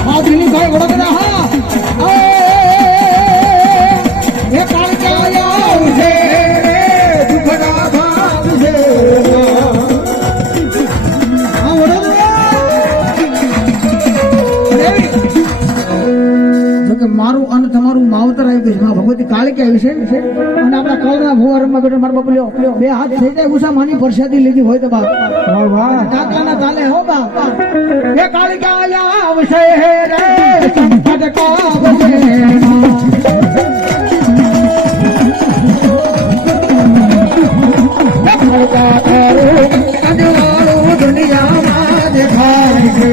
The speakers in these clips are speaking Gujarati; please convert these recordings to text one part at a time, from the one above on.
હા દિલીપભાઈ વડોદરા હા એ કાળકા આવશે દુખડા ભાગશે હા વડોદરા જોકે મારું અને તમારું માવતર આવી ગયું છે ભગવતી કાળકી આવી છે અને આપણા કલના ભુવારમાં બેઠો મારા બાપુ લ્યો બે હાથ થઈ જાય ઉષા માની પ્રસાદી લીધી હોય તો બાપ કાકાના તાલે હો બાપ એ કાળકા આવશે રે સંકટ કાવશે દુનિયામાં દેખાય છે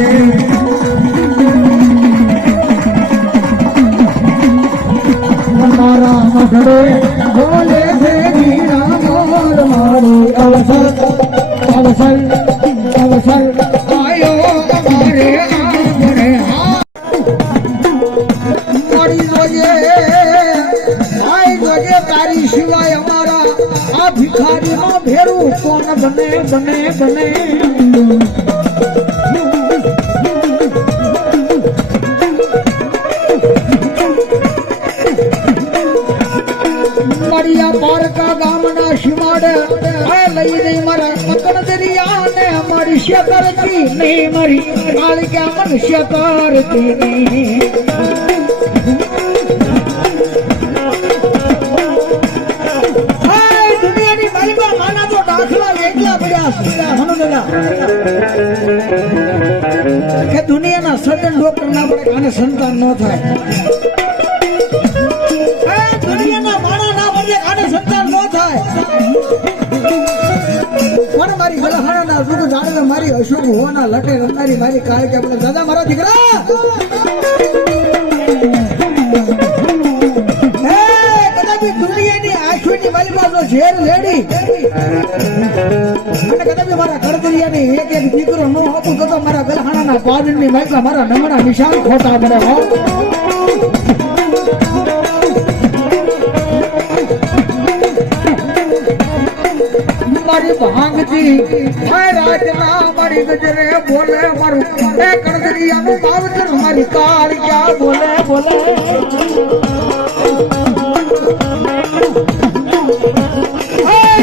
મારા મઢડે બોલે છે મીરા મોર મારી અવસર અવસર અવસર આયો અમારે આંગણે મારી જોજે આઈ જોજે તારી સિવાય અમારા આ ભિખારીનો ભેરું કોણ બને બને બને પારકા ગામના શિમાડે લઈ જઈ મારા મકન દરિયાને અમારી શેતરતી નહીં મારી કાળકા મનુષ્ય કરતી નહીં દુનિયાની માલિકા માના તો દાખલા એટલા પડ્યા કે દુનિયાના સર્જન ડોક્ટર ના પડે આને સંતાન ન થાય દુનિયાના માણા ના પડે આને સંતાન ન થાય પણ મારી ગલહાણા રૂપ જાણવે મારી અશુભ હોવાના લટે રમનારી મારી કાળકા બોલે દાદા મારા દીકરા કદાપી દુનિયાની આશુની મારી પાસે ઝેર લેડી અને કદાપી મારા કરદરિયાને એક એક દીકરો ન આપું તો મારા ગલહાણાના પાદરની માઇકા મારા નમણા નિશાન ખોટા પડે હો મારી ભાંગજી રાતના મારી ગજરે બોલે મારું એ કરદરિયાનું માવતર મારી કાળકા બોલે બોલે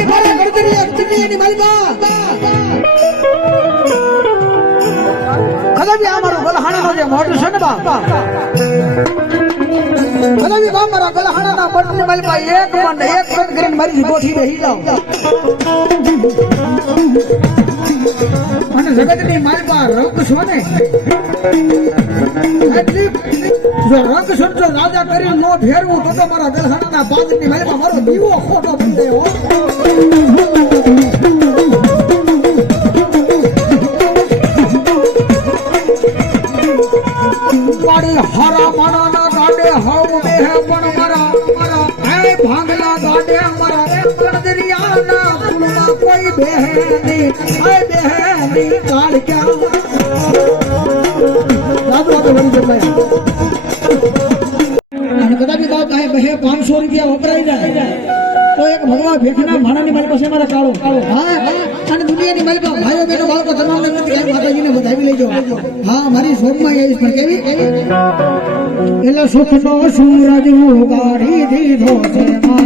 મારા કરદરિયા દુનિયાની માલિકા કદાપી આ મારો ગલહાણાનો જે મોઢું છે ને બા કદાપી બા મારા ગલહાણાના મોઢું માલિકા એક મન એક મન કરીને મારી ગોઠી બેહી જાવ અને જગતની માલિકા રંગ છો ને જો રંગ છો જો રાજા કરી નો ફેરવું તો મારા ગલહાણાના પાદરની માલિકા મારો દીવો ખોટો બંધ હો મારી હારા માણાના ગાડે હાવ દેહ પણ મારા એ ભાંગલા ગાડે મારા કરદરિયાના ફૂલમાં કોઈ બહેની એ બહેની કાળકા દાદુ તો બની જાય અને કદાપી બાપ આ બહે 500 રૂપિયા વપરાઈ જાય તો એક ભગવા ભેખના માણાની મારી પાસે મારા કાળો હા અને દુનિયાની મારી પાસે ભાઈઓ બહેનો બાળકો તમામ નથી માતાજીને વધાવી લેજો હા મારી શોભમાં આવીશ પણ કેવી એટલે સુખનો સૂરજ ઉગાડી દીધો છે મારી